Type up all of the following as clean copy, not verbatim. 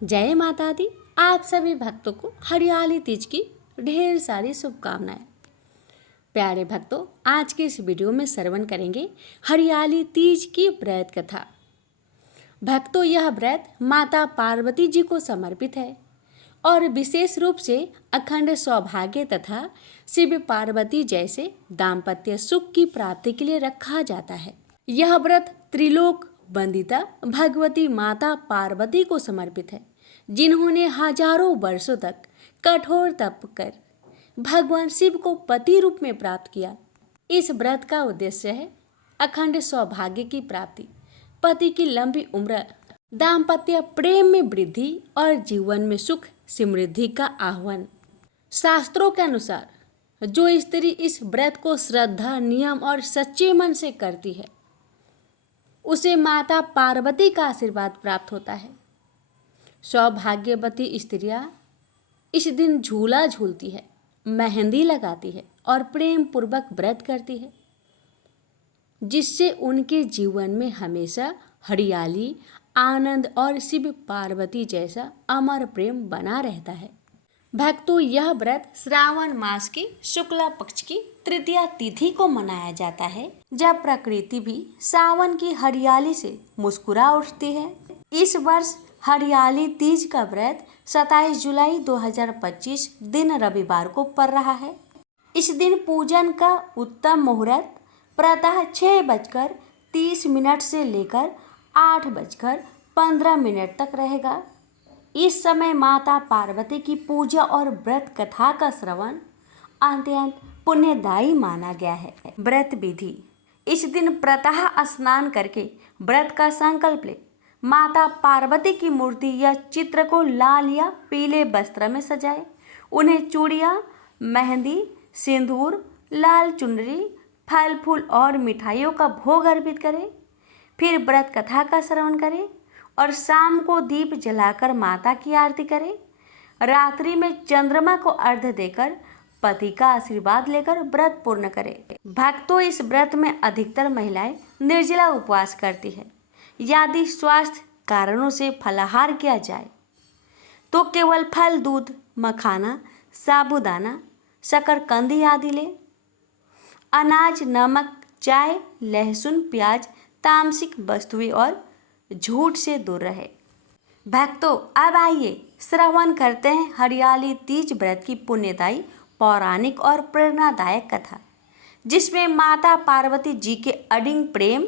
जय माता दी। आप सभी भक्तों को हरियाली तीज की ढेर सारी शुभकामनाएं। प्यारे भक्तों, आज के इस वीडियो में श्रवण करेंगे हरियाली तीज की व्रत कथा। भक्तों, यह व्रत माता पार्वती जी को समर्पित है और विशेष रूप से अखंड सौभाग्य तथा शिव पार्वती जैसे दाम्पत्य सुख की प्राप्ति के लिए रखा जाता है। यह व्रत त्रिलोक वंदिता भगवती माता पार्वती को समर्पित है, जिन्होंने हजारों वर्षों तक कठोर तप कर भगवान शिव को पति रूप में प्राप्त किया। इस व्रत का उद्देश्य है अखंड सौभाग्य की प्राप्ति, पति की लंबी उम्र, दाम्पत्य प्रेम में वृद्धि और जीवन में सुख समृद्धि का आह्वान। शास्त्रों के अनुसार जो स्त्री इस व्रत को श्रद्धा, नियम और सच्चे मन से करती है, उसे माता पार्वती का आशीर्वाद प्राप्त होता है। सौभाग्यवती स्त्रियां इस दिन झूला झूलती है, मेहंदी लगाती है और प्रेम पूर्वक व्रत करती है, जिससे उनके जीवन में हमेशा हरियाली, आनंद और शिव पार्वती जैसा अमर प्रेम बना रहता है। भक्तों, यह व्रत श्रावण मास की शुक्ला पक्ष की तृतीया तिथि को मनाया जाता है, जब प्रकृति भी सावन की हरियाली से मुस्कुरा उठती है। इस वर्ष हरियाली तीज का व्रत 27 जुलाई 2025 दिन रविवार को पड़ रहा है। इस दिन पूजन का उत्तम मुहूर्त प्रातः 6:30 से लेकर 8:15 तक रहेगा। इस समय माता पार्वती की पूजा और व्रत कथा का श्रवण अत्यंत पुण्यदायी माना गया है। व्रत विधि: इस दिन प्रातः स्नान करके व्रत का संकल्प ले। माता पार्वती की मूर्ति या चित्र को लाल या पीले वस्त्र में सजाए। उन्हें चूड़ियाँ, मेहंदी, सिंदूर, लाल चुनरी, फल फूल और मिठाइयों का भोग अर्पित करें। फिर व्रत कथा का श्रवण करें और शाम को दीप जलाकर माता की आरती करें। रात्रि में चंद्रमा को अर्घ्य देकर पति का आशीर्वाद लेकर व्रत पूर्ण करें। भक्तों, इस व्रत में अधिकतर महिलाएं निर्जला उपवास करती है। यदि स्वास्थ्य कारणों से फलाहार किया जाए तो केवल फल, दूध, मखाना, साबूदाना, शकरकंदी आदि ले। अनाज, नमक, चाय, लहसुन, प्याज, तामसिक वस्तुएं और झूठ से दूर रहे। भक्तों, अब आइए श्रवण करते हैं हरियाली तीज व्रत की पुण्यदायी, पौराणिक और प्रेरणादायक कथा, जिसमें माता पार्वती जी के अडिग प्रेम,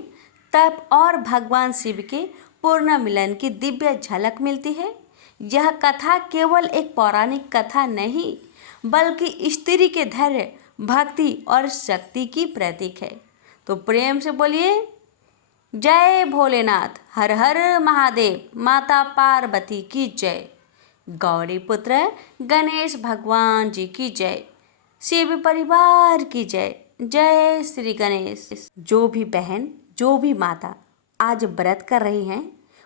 तप और भगवान शिव के पूर्ण मिलन की दिव्य झलक मिलती है। यह कथा केवल एक पौराणिक कथा नहीं, बल्कि स्त्री के धैर्य, भक्ति और शक्ति की प्रतीक है। तो प्रेम से बोलिए जय भोलेनाथ, हर हर महादेव, माता पार्वती की जय, गौरी पुत्र गणेश भगवान जी की जय, शिव परिवार की जय, जय श्री गणेश। जो भी बहन, जो भी माता आज व्रत कर रही हैं,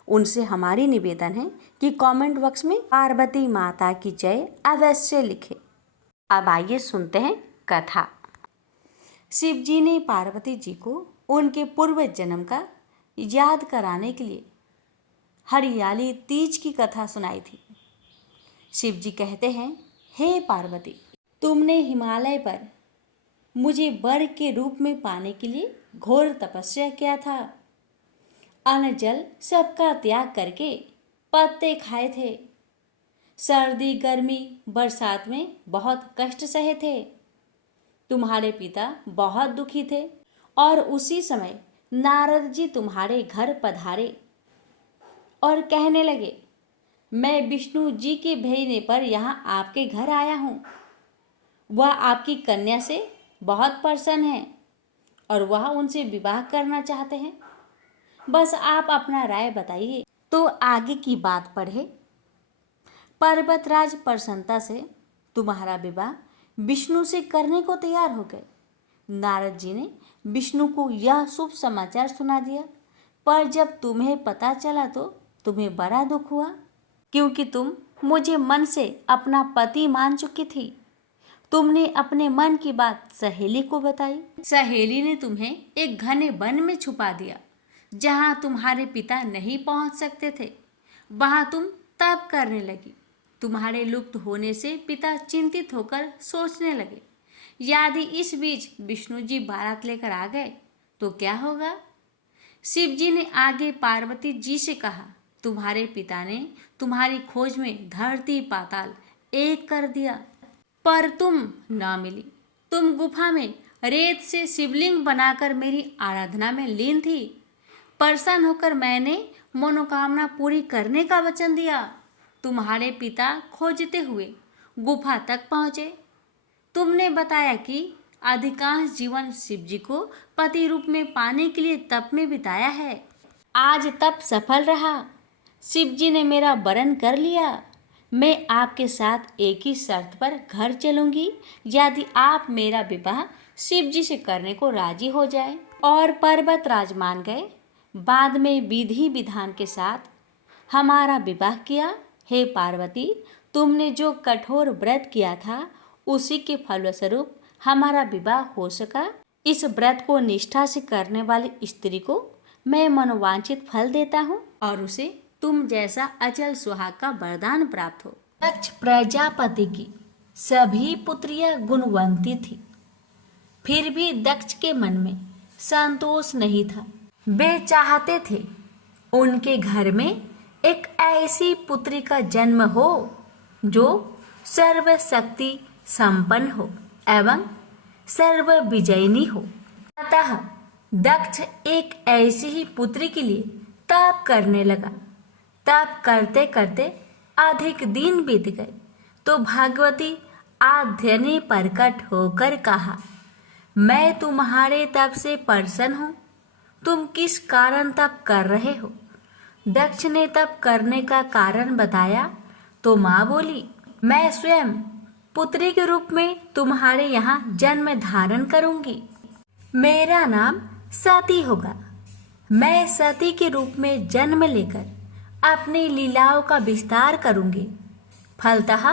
उनसे हमारी निवेदन है कि कमेंट बॉक्स में पार्वती माता की जय अवश्य लिखें। अब आइए सुनते हैं कथा। शिव जी ने पार्वती जी को उनके पूर्व जन्म का याद कराने के लिए हरियाली तीज की कथा सुनाई थी। शिव जी कहते हैं, हे पार्वती, तुमने हिमालय पर मुझे वर के रूप में पाने के लिए घोर तपस्या किया था। अन्न जल सबका त्याग करके पत्ते खाए थे। सर्दी, गर्मी, बरसात में बहुत कष्ट सहे थे। तुम्हारे पिता बहुत दुखी थे और उसी समय नारद जी तुम्हारे घर पधारे और कहने लगे, मैं विष्णु जी के भेजने पर यहाँ आपके घर आया हूँ। वह आपकी कन्या से बहुत प्रसन्न है और वह उनसे विवाह करना चाहते हैं। बस आप अपना राय बताइए। तो आगे की बात पढ़े। पर्वतराज प्रसन्नता से तुम्हारा विवाह विष्णु से करने को तैयार हो गए। नारद जी ने विष्णु को यह शुभ समाचार सुना दिया, पर जब तुम्हें पता चला तो तुम्हें बड़ा दुख हुआ, क्योंकि तुम मुझे मन से अपना पति मान चुकी थी। तुमने अपने मन की बात सहेली को बताई। सहेली ने तुम्हें एक घने वन में छुपा दिया, जहाँ तुम्हारे पिता नहीं पहुँच सकते थे। वहाँ तुम तप करने लगी। तुम्हारे लुप्त होने से पिता चिंतित होकर सोचने लगे, यदि इस बीच विष्णु जी बारात लेकर आ गए तो क्या होगा। शिव जी ने आगे पार्वती जी से कहा, तुम्हारे पिता ने तुम्हारी खोज में धरती पाताल एक कर दिया, पर तुम ना मिली। तुम गुफा में रेत से शिवलिंग बनाकर मेरी आराधना में लीन थी। प्रसन्न होकर मैंने मनोकामना पूरी करने का वचन दिया। तुम्हारे पिता खोजते हुए गुफा तक पहुँचे। तुमने बताया कि अधिकांश जीवन शिव जी को पति रूप में पाने के लिए तप में बिताया है। आज तप सफल रहा। शिव जी ने मेरा वरण कर लिया। मैं आपके साथ एक ही शर्त पर घर चलूंगी, यदि आप मेरा विवाह शिव जी से करने को राजी हो जाए। और पर्वत राज मान गए। बाद में विधि विधान के साथ हमारा विवाह किया। हे पार्वती, तुमने जो कठोर व्रत किया था उसी के फलस्वरूप हमारा विवाह हो सका। इस व्रत को निष्ठा से करने वाली स्त्री को मैं मनोवांछित फल देता हूँ और उसे तुम जैसा अचल सुहाग का वरदान प्राप्त हो। दक्ष प्रजापति की सभी पुत्रियां गुणवंती थी, फिर भी दक्ष के मन में संतोष नहीं था। वे चाहते थे उनके घर में एक ऐसी पुत्री का जन्म हो जो सर्वशक्ति संपन्न हो एवं सर्व विजयिनी हो। अतः दक्ष एक ऐसी ही पुत्री के लिए तप करने लगा। तप करते करते अधिक दिन बीत गए तो भगवती आद्य ने प्रकट होकर कहा, मैं तुम्हारे तप से प्रसन्न हूँ। तुम किस कारण तप कर रहे हो। दक्ष ने तप करने का कारण बताया तो माँ बोली, मैं स्वयं पुत्री के रूप में तुम्हारे यहाँ जन्म धारण करूंगी। मेरा नाम सती होगा। मैं सती के रूप में जन्म लेकर अपनी लीलाओं का विस्तार करूंगी। फलतः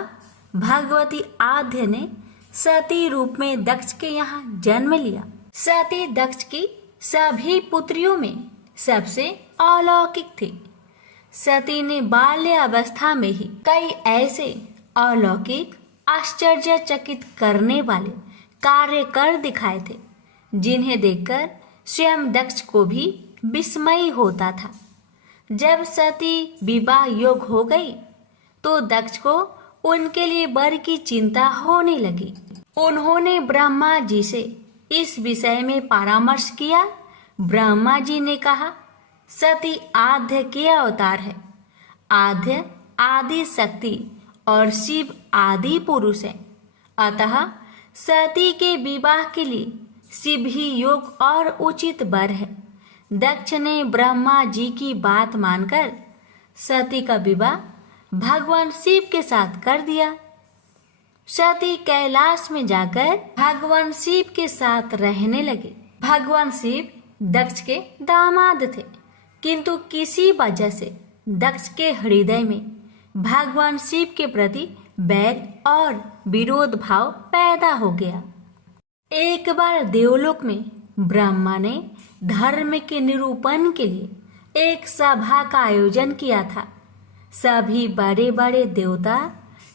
भगवती आद्य ने सती रूप में दक्ष के यहाँ जन्म लिया। सती दक्ष की सभी पुत्रियों में सबसे अलौकिक थी। सती ने बाल्य अवस्था में ही कई ऐसे अलौकिक आश्चर्यचकित करने वाले कार्य कर दिखाए थे जिन्हें देखकर स्वयं दक्ष को भी विस्मय होता था। जब सती विवाह योग हो गई तो दक्ष को उनके लिए वर की चिंता होने लगी। उन्होंने ब्रह्मा जी से इस विषय में परामर्श किया। ब्रह्मा जी ने कहा, सती आद्य के अवतार है। आद्य आदि शक्ति और शिव आदि पुरुष है। अतः सती के विवाह के लिए शिव ही योग और उचित वर है। दक्ष ने ब्रह्मा जी की बात मानकर सती का विवाह भगवान शिव के साथ कर दिया। सती कैलाश में जाकर भगवान शिव के साथ रहने लगे। भगवान शिव दक्ष के दामाद थे, किंतु किसी वजह से दक्ष के हृदय में भगवान शिव के प्रति बैर और विरोध भाव पैदा हो गया। एक बार देवलोक में ब्रह्मा ने धर्म के निरूपण के लिए एक सभा का आयोजन किया था। सभी बड़े बड़े देवता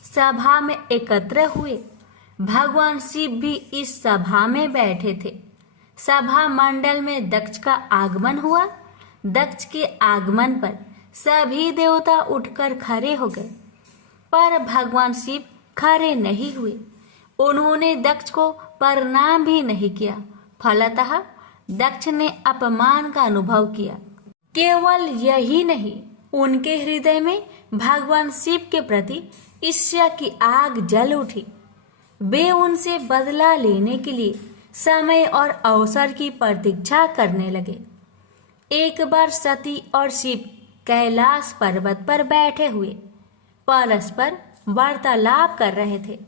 सभा में एकत्र हुए। भगवान शिव भी इस सभा में बैठे थे। सभा मंडल में दक्ष का आगमन हुआ। दक्ष के आगमन पर सभी देवता उठकर खड़े हो गए, पर भगवान शिव खड़े नहीं हुए। उन्होंने दक्ष को प्रणाम भी नहीं किया। फलतः दक्ष ने अपमान का अनुभव किया। केवल यही नहीं, उनके हृदय में भगवान शिव के प्रति ईर्ष्या की आग जल उठी। वे उनसे बदला लेने के लिए समय और अवसर की प्रतीक्षा करने लगे। एक बार सती और शिव कैलाश पर्वत पर बैठे हुए परस्पर वार्तालाप कर रहे थे।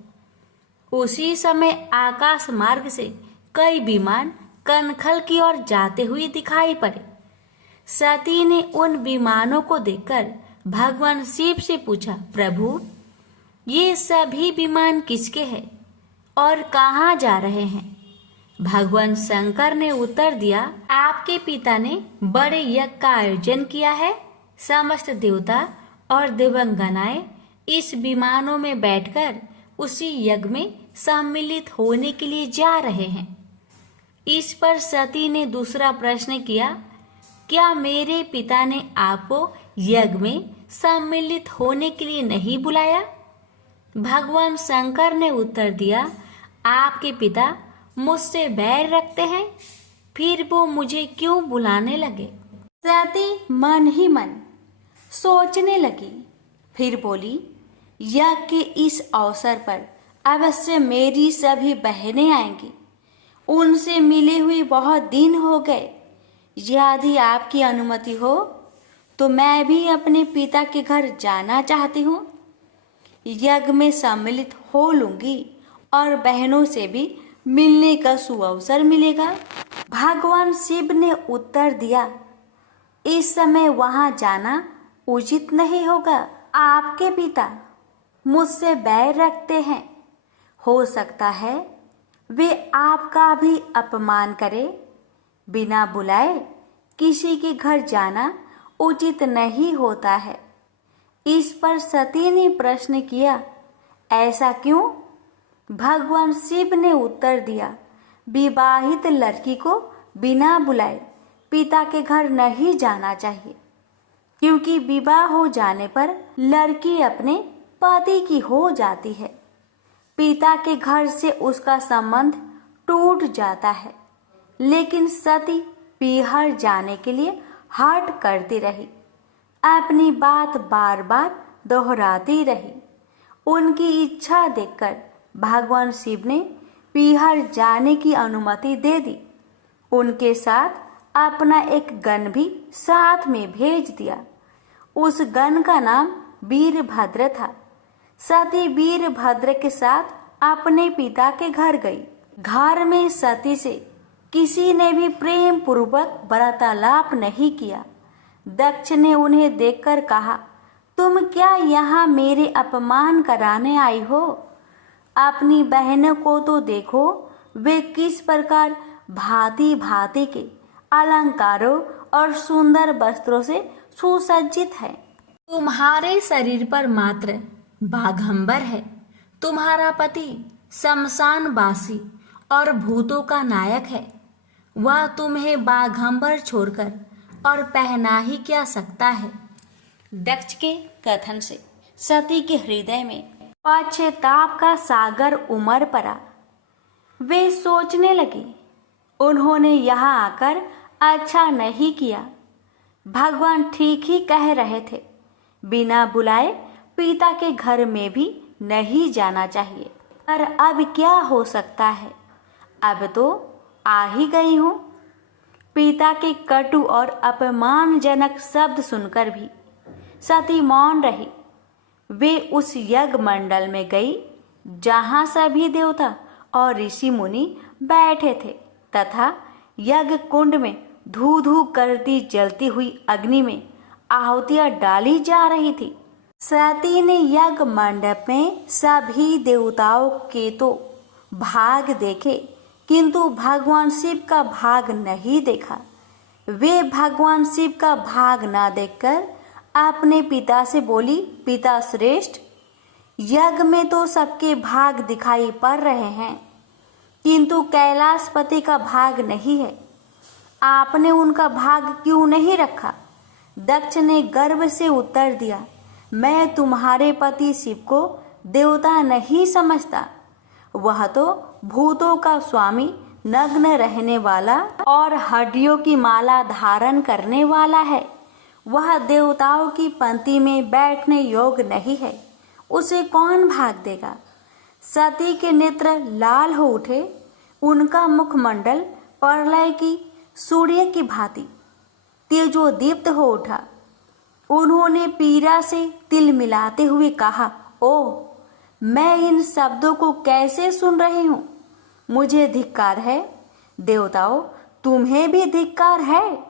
उसी समय आकाश मार्ग से कई विमान कनखल की ओर जाते हुए दिखाई पड़े। सती ने उन विमानों को देखकर भगवान शिव से पूछा, प्रभु, ये सभी विमान किसके हैं और कहाँ जा रहे हैं। भगवान शंकर ने उत्तर दिया, आपके पिता ने बड़े यज्ञ का आयोजन किया है। समस्त देवता और देवांगनाएं इस विमानों में बैठकर उसी यज्ञ में सम्मिलित होने के लिए जा रहे हैं। इस पर सती ने दूसरा प्रश्न किया, क्या मेरे पिता ने आपको यज्ञ में सम्मिलित होने के लिए नहीं बुलाया? भगवान शंकर ने उत्तर दिया, आपके पिता मुझसे बैर रखते हैं, फिर वो मुझे क्यों बुलाने लगे? सती मन ही मन सोचने लगी, फिर बोली, यज्ञ के इस अवसर पर अवश्य मेरी सभी बहनें आएंगी। उनसे मिले हुए बहुत दिन हो गए। यदि आपकी अनुमति हो तो मैं भी अपने पिता के घर जाना चाहती हूँ। यज्ञ में सम्मिलित हो लूंगी और बहनों से भी मिलने का सुअवसर मिलेगा। भगवान शिव ने उत्तर दिया, इस समय वहां जाना उचित नहीं होगा। आपके पिता मुझसे बैर रखते हैं। हो सकता है वे आपका भी अपमान करे। बिना बुलाए किसी के घर जाना उचित नहीं होता है। इस पर सती ने प्रश्न किया, ऐसा क्यों? भगवान शिव ने उत्तर दिया, विवाहित लड़की को बिना बुलाए पिता के घर नहीं जाना चाहिए, क्योंकि विवाह हो जाने पर लड़की अपने पति की हो जाती है। पिता के घर से उसका संबंध टूट जाता है। लेकिन सती पीहर जाने के लिए हठ करती रही, अपनी बात बार बार दोहराती रही। उनकी इच्छा देखकर भगवान शिव ने पीहर जाने की अनुमति दे दी। उनके साथ अपना एक गण भी साथ में भेज दिया। उस गण का नाम वीरभद्र था। सती वीरभद्र के साथ अपने पिता के घर गई। घर में सती से किसी ने भी प्रेम पूर्वक वार्तालाप नहीं किया। दक्ष ने उन्हें देखकर कहा, तुम क्या यहाँ मेरे अपमान कराने आई हो? अपनी बहनों को तो देखो, वे किस प्रकार भांति भांति के अलंकारों और सुंदर वस्त्रों से सुसज्जित है। तुम्हारे शरीर पर मात्र बाघंबर है। तुम्हारा पति शमशानवासी और भूतों का नायक है। वह तुम्हें बाघंबर छोड़कर और पहना ही क्या सकता है? दक्ष के कथन से सती के हृदय में पश्चाताप का सागर उमड़ पड़ा। वे सोचने लगी, उन्होंने यहाँ आकर अच्छा नहीं किया। भगवान ठीक ही कह रहे थे, बिना बुलाए पिता के घर में भी नहीं जाना चाहिए। पर अब क्या हो सकता है? अब तो आ ही गई हूँ। पिता के कटु और अपमानजनक शब्द सुनकर भी सती मौन रही। वे उस यज्ञ मंडल में गई जहाँ सभी देवता और ऋषि मुनि बैठे थे तथा यज्ञ कुंड में धू धू करती जलती हुई अग्नि में आहुतियां डाली जा रही थी। सती ने यज्ञ मंडप में सभी देवताओं के तो भाग देखे, किंतु भगवान शिव का भाग नहीं देखा। वे भगवान शिव का भाग ना देखकर अपने पिता से बोली, पिता श्रेष्ठ, यज्ञ में तो सबके भाग दिखाई पड़ रहे हैं, किंतु कैलाशपति का भाग नहीं है। आपने उनका भाग क्यों नहीं रखा? दक्ष ने गर्व से उत्तर दिया, मैं तुम्हारे पति शिव को देवता नहीं समझता। वह तो भूतों का स्वामी, नग्न रहने वाला और हड्डियों की माला धारण करने वाला है। वह देवताओं की पंक्ति में बैठने योग्य नहीं है। उसे कौन भाग देगा? सती के नेत्र लाल हो उठे। उनका मुखमंडल प्रलय की सूर्य की भांति तेजोदीप्त हो उठा। उन्होंने पीड़ा से तिल मिलाते हुए कहा, ओह, मैं इन शब्दों को कैसे सुन रही हूँ? मुझे धिक्कार है। देवताओं, तुम्हें भी धिक्कार है।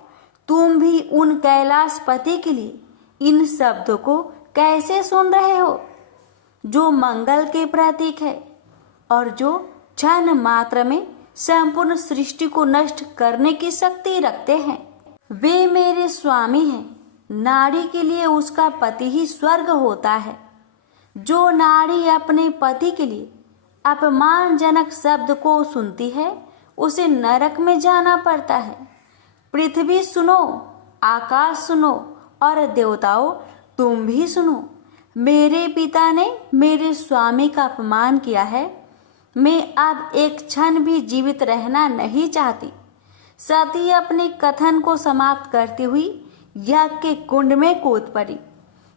तुम भी उन कैलाशपति के लिए इन शब्दों को कैसे सुन रहे हो, जो मंगल के प्रतीक है और जो क्षण मात्र में संपूर्ण सृष्टि को नष्ट करने की शक्ति रखते हैं। वे मेरे स्वामी हैं, नारी के लिए उसका पति ही स्वर्ग होता है। जो नारी अपने पति के लिए अपमानजनक शब्द को सुनती है उसे नरक में जाना पड़ता है। पृथ्वी सुनो, आकाश सुनो और देवताओं तुम भी सुनो। मेरे पिता ने मेरे स्वामी का अपमान किया है। मैं अब एक क्षण भी जीवित रहना नहीं चाहती। सती अपने कथन को समाप्त करती हुई यज्ञ के कुंड में कूद पड़ी।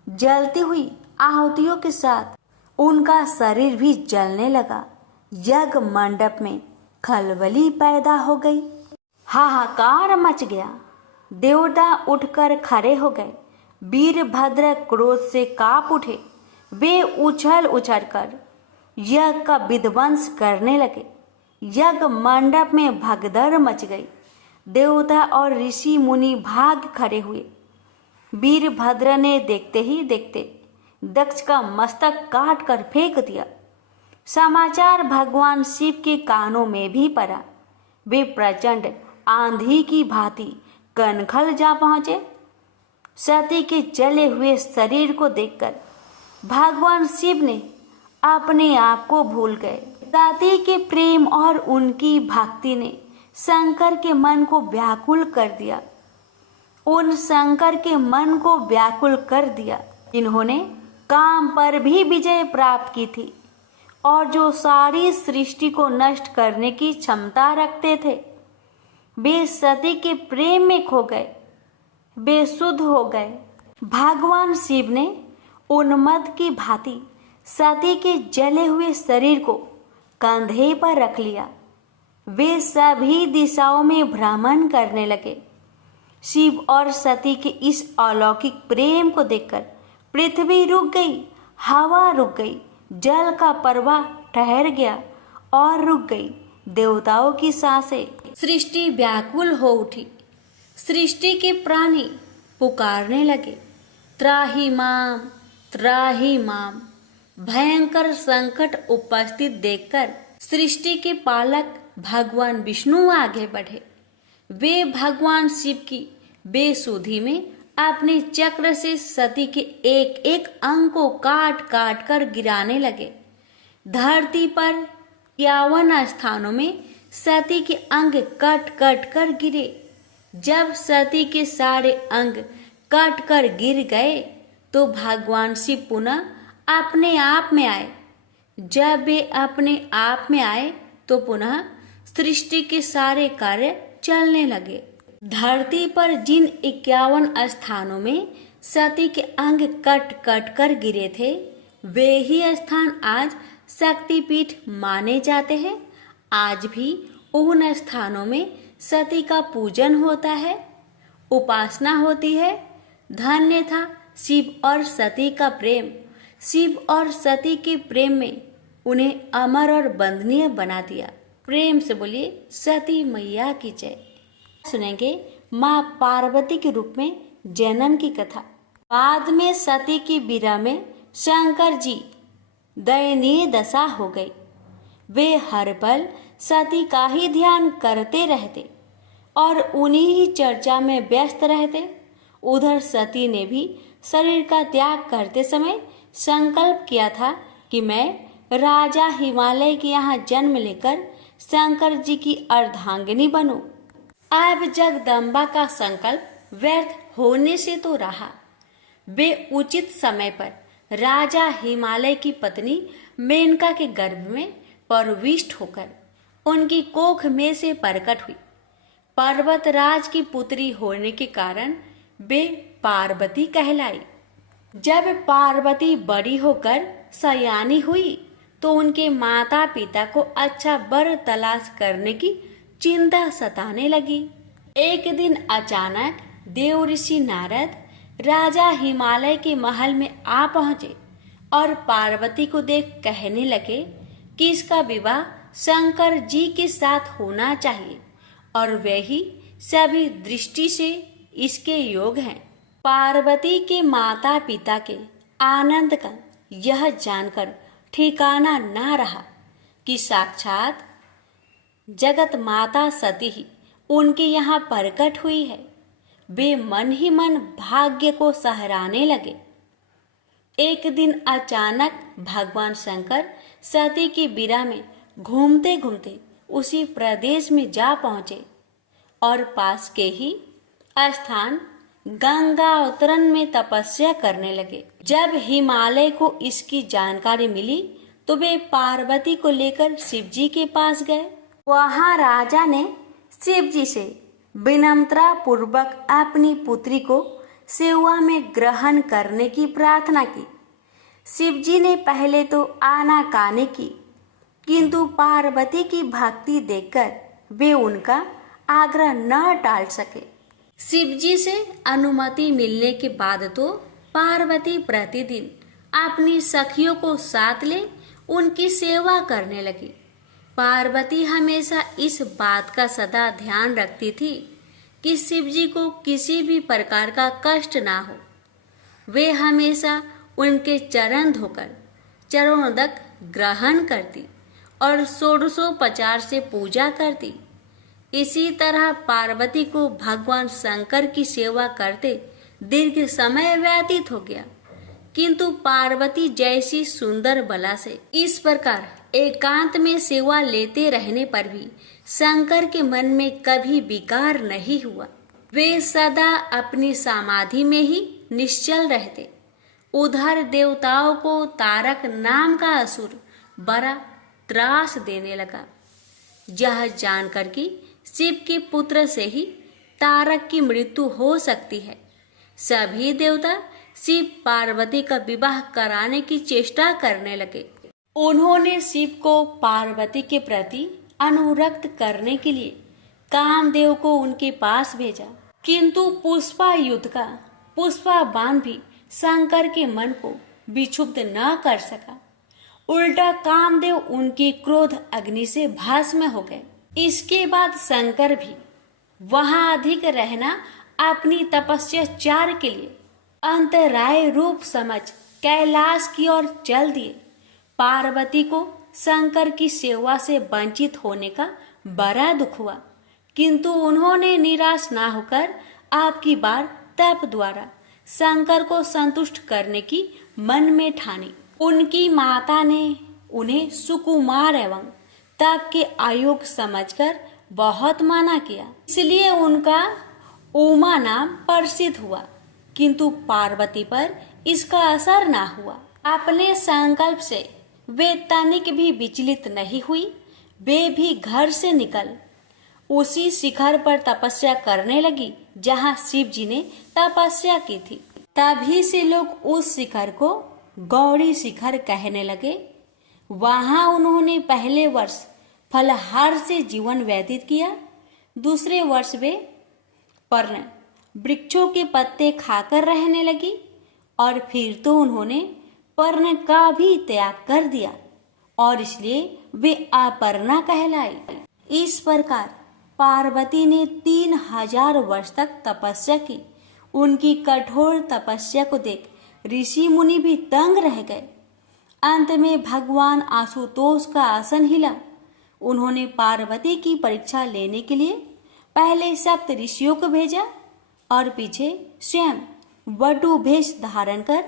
जलती हुई आहुतियों के साथ उनका शरीर भी जलने लगा। यज्ञ मंडप में खलबली पैदा हो गई। हाहाकार मच गया। देवता उठकर खड़े हो गए। वीरभद्र क्रोध से कांप उठे। वे उछल उछल कर यज्ञ का विध्वंस करने लगे। यज्ञ मंडप में भगदड़ मच गई। देवता और ऋषि मुनि भाग खड़े हुए। वीरभद्र ने देखते ही देखते दक्ष का मस्तक काट कर फेंक दिया। समाचार भगवान शिव के कानों में भी पड़ा। वे प्रचंड आंधी की भांति कनखल जा पहुंचे। सती के जले हुए शरीर को देखकर भगवान शिव ने अपने आप को भूल गए। सती के प्रेम और उनकी भक्ति ने शंकर के मन को व्याकुल कर दिया। उन शंकर के मन को व्याकुल कर दिया जिन्होंने काम पर भी विजय प्राप्त की थी और जो सारी सृष्टि को नष्ट करने की क्षमता रखते थे। वे सती के प्रेम में खो गए, बेसुध हो गए। भगवान शिव ने उन्मत्त की भांति सती के जले हुए शरीर को कंधे पर रख लिया। वे सभी दिशाओं में भ्रमण करने लगे। शिव और सती के इस अलौकिक प्रेम को देखकर पृथ्वी रुक गई, हवा रुक गई, जल का प्रवाह ठहर गया और रुक गई। देवताओं की सांसें, सृष्टि व्याकुल हो उठी। सृष्टि के प्राणी पुकारने लगे, त्राहि माम, त्राहि माम। भयंकर संकट उपस्थित देखकर सृष्टि के पालक भगवान विष्णु आगे बढ़े। वे भगवान शिव की बेसुधी में अपने चक्र से सती के एक एक अंग को काट काट कर गिराने लगे। धरती पर 51 स्थानों में सती के अंग कट कट कर गिरे। जब सती के सारे अंग कट कर गिर गए तो भगवान शिव पुनः अपने आप में आए। जब वे अपने आप में आए तो पुनः सृष्टि के सारे कार्य चलने लगे। धरती पर जिन 51 स्थानों में सती के अंग कट कट कर गिरे थे वे ही स्थान आज शक्तिपीठ माने जाते हैं। आज भी उन स्थानों में सती का पूजन होता है, उपासना होती है। धन्य था शिव और सती का प्रेम। शिव और सती के प्रेम में उन्हें अमर और वंदनीय बना दिया। प्रेम से बोलिए सती मैया की जय। सुनेंगे माँ पार्वती के रूप में जन्म की कथा। बाद में सती की विरह में शंकर जी दयनीय दशा हो गई। वे हर पल सती का ही ध्यान करते रहते और उन्हीं ही चर्चा में व्यस्त रहते। उधर सती ने भी शरीर का त्याग करते समय संकल्प किया था कि मैं राजा हिमालय के यहाँ जन्म लेकर शंकर जी की अर्धांगिनी बनूं। अब जगदम्बा का संकल्प व्यर्थ होने से तो रहा। वे उचित समय पर राजा हिमालय की पत्नी मेनका के गर्भ में प्रविष्ट होकर उनकी कोख में से प्रकट हुई। पर्वतराज की पुत्री होने के कारण वे पार्वती कहलाई। जब पार्वती बड़ी होकर सयानी हुई तो उनके माता पिता को अच्छा वर तलाश करने की चिंता सताने लगी। एक दिन अचानक देव ऋषि नारद राजा हिमालय के महल में आ पहुंचे और पार्वती को देख कहने लगे कि इसका विवाह शंकर जी के साथ होना चाहिए और वे ही सभी दृष्टि से इसके योग हैं। पार्वती के माता पिता के आनंद का यह जानकर ठिकाना ना रहा कि साक्षात जगत माता सती ही उनके यहाँ प्रकट हुई है। वे मन ही मन भाग्य को सहराने लगे। एक दिन अचानक भगवान शंकर सती की बीरा में घूमते घूमते उसी प्रदेश में जा पहुंचे और पास के ही स्थान गंगा अवतरण में तपस्या करने लगे। जब हिमालय को इसकी जानकारी मिली तो वे पार्वती को लेकर शिवजी के पास गए। वहां राजा ने शिवजी से विनम्रता पूर्वक अपनी पुत्री को सेवा में ग्रहण करने की प्रार्थना की। शिवजी ने पहले तो आनाकानी की, किंतु पार्वती की भक्ति देखकर वे उनका आग्रह न टाल सके। शिवजी से अनुमति मिलने के बाद तो पार्वती प्रतिदिन अपनी सखियों को साथ ले उनकी सेवा करने लगी। पार्वती हमेशा इस बात का सदा ध्यान रखती थी कि शिवजी को किसी भी प्रकार का कष्ट ना हो। वे हमेशा उनके चरण धोकर चरणोदक ग्रहण करती और षोडशोपचार से पूजा करती। इसी तरह पार्वती को भगवान शंकर की सेवा करते दीर्घ समय व्यतीत हो गया, किंतु पार्वती जैसी सुंदर बला से इस प्रकार एकांत में सेवा लेते रहने पर भी शंकर के मन में कभी विकार नहीं हुआ। वे सदा अपनी समाधि में ही निश्चल रहते। उधर देवताओं को तारक नाम का असुर बड़ा त्रास देने लगा। यह जानकर कि शिव के पुत्र से ही तारक की मृत्यु हो सकती है, सभी देवता शिव पार्वती का विवाह कराने की चेष्टा करने लगे। उन्होंने शिव को पार्वती के प्रति अनुरक्त करने के लिए कामदेव को उनके पास भेजा, किंतु पुष्पा युद्ध का पुष्पा बाण भी शंकर के मन को विक्षुब्ध न कर सका। उल्टा कामदेव उनकी क्रोध अग्नि से भस्म हो गए। इसके बाद शंकर भी वहां अधिक रहना अपनी तपस्या के लिए अंतराय रूप समझ कैलाश की ओर चल दिए। पार्वती को शंकर की सेवा से वंचित होने का बड़ा दुख हुआ, किंतु उन्होंने निराश ना होकर आपकी बार तप द्वारा शंकर को संतुष्ट करने की मन में ठानी। उनकी माता ने उन्हें सुकुमार एवं तप के आयोग समझकर बहुत माना किया, इसलिए उनका उमा नाम प्रसिद्ध हुआ, किंतु पार्वती पर इसका असर ना हुआ। अपने संकल्प से वे तनिक भी विचलित नहीं हुई। वे भी घर से निकल उसी शिखर पर तपस्या करने लगी जहाँ शिव जी ने तपस्या की थी। तभी से लोग उस शिखर को गौरी शिखर कहने लगे। वहां उन्होंने पहले वर्ष फलहार से जीवन व्यतीत किया। दूसरे वर्ष वे पर्ण वृक्षों के पत्ते खाकर रहने लगी और फिर तो उन्होंने पर्ण का भी त्याग कर दिया और इसलिए वे अपर्णा कहलाई। इस प्रकार पार्वती ने 3000 वर्ष तक तपस्या की। उनकी कठोर तपस्या को देख ऋषि मुनि भी दंग रह गए। अंत में भगवान आशुतोष का आसन हिला। उन्होंने पार्वती की परीक्षा लेने के लिए पहले सप्त ऋषियों को भेजा और पीछे स्वयं वटु भेष धारण कर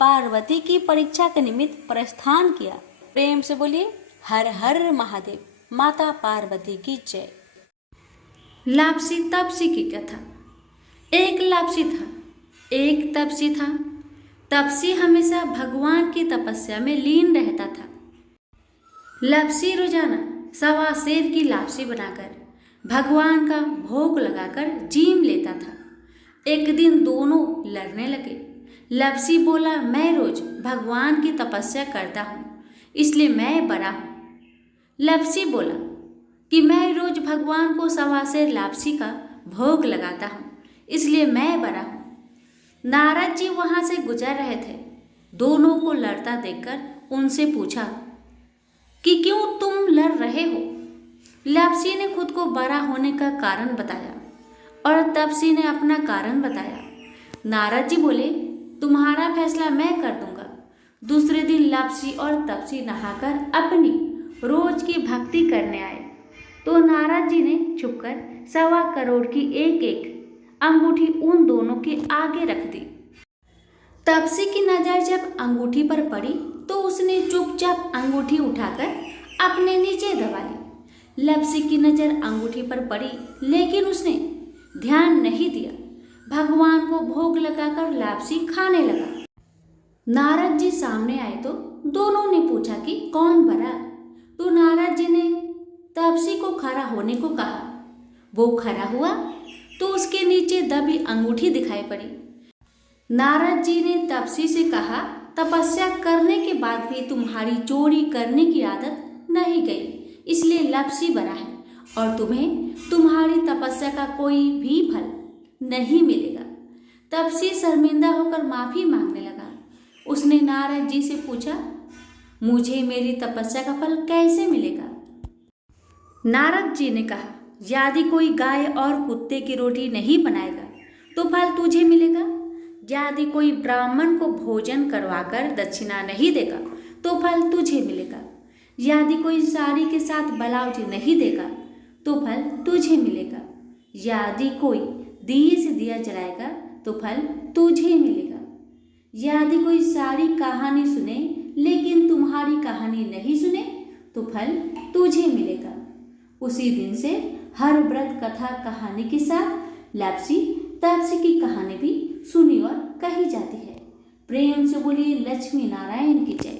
पार्वती की परीक्षा के निमित्त प्रस्थान किया। प्रेम से बोलिए हर हर महादेव। माता पार्वती की जय। लापसी तपसी की कथा। एक लापसी था, एक तपसी था। तपसी हमेशा भगवान की तपस्या में लीन रहता था। लापसी रोजाना सवा सेर की लापसी बनाकर भगवान का भोग लगाकर जीम लेता था। एक दिन दोनों लड़ने लगे। लापसी बोला, मैं रोज भगवान की तपस्या करता हूँ, इसलिए मैं बड़ा हूँ। लापसी बोला कि मैं रोज भगवान को सवा सेर लापसी का भोग लगाता हूँ, इसलिए मैं बड़ा हूँ। नारद जी वहां से गुजर रहे थे। दोनों को लड़ता देखकर उनसे पूछा कि क्यों तुम लड़ रहे हो। लापसी ने खुद को बड़ा होने का कारण बताया और तपसी ने अपना कारण बताया। नारद जी बोले, तुम्हारा फैसला मैं कर दूंगा। दूसरे दिन लापसी और तपसी नहाकर अपनी रोज की भक्ति करने आए तो नारद जी ने छुपकर 1.25 करोड़ की एक एक अंगूठी उन दोनों के आगे रख दी। तपसी की नजर जब अंगूठी पर पड़ी तो उसने चुपचाप अंगूठी उठाकर अपने नीचे दबा ली। लापसी की नजर अंगूठी पर पड़ी लेकिन उसने ध्यान नहीं दिया। भगवान को भोग लगाकर लापसी खाने लगा। नारद जी सामने आए तो दोनों ने पूछा कि कौन बरा, तो नारद जी ने तपसी को खड़ा होने को कहा। वो खड़ा हुआ तो उसके नीचे दबी अंगूठी दिखाई पड़ी। नारद जी ने तपसी से कहा, तपस्या करने के बाद भी तुम्हारी चोरी करने की आदत नहीं गई, इसलिए लापसी बना है और तुम्हें तुम्हारी तपस्या का कोई भी फल नहीं मिलेगा। तपसी शर्मिंदा होकर माफी मांगने लगा। उसने नारद जी से पूछा, मुझे मेरी तपस्या का फल कैसे मिलेगा? नारद जी ने कहा, यदि कोई गाय और कुत्ते की रोटी नहीं बनाएगा तो फल तुझे मिलेगा। यदि कोई ब्राह्मण को भोजन करवाकर दक्षिणा नहीं देगा तो फल तुझे मिलेगा। यदि कोई साड़ी के साथ ब्लाउज नहीं देगा तो फल तुझे मिलेगा। यदि कोई दिए से दिया जलाएगा तो फल तुझे मिलेगा। यदि कोई सारी कहानी सुने लेकिन तुम्हारी कहानी नहीं सुने तो फल तुझे मिलेगा। उसी दिन से हर व्रत कथा कहानी के साथ लापसी तपसी की कहानी भी सुनी और कही जाती है। प्रेम से बोलिए लक्ष्मी नारायण की जय।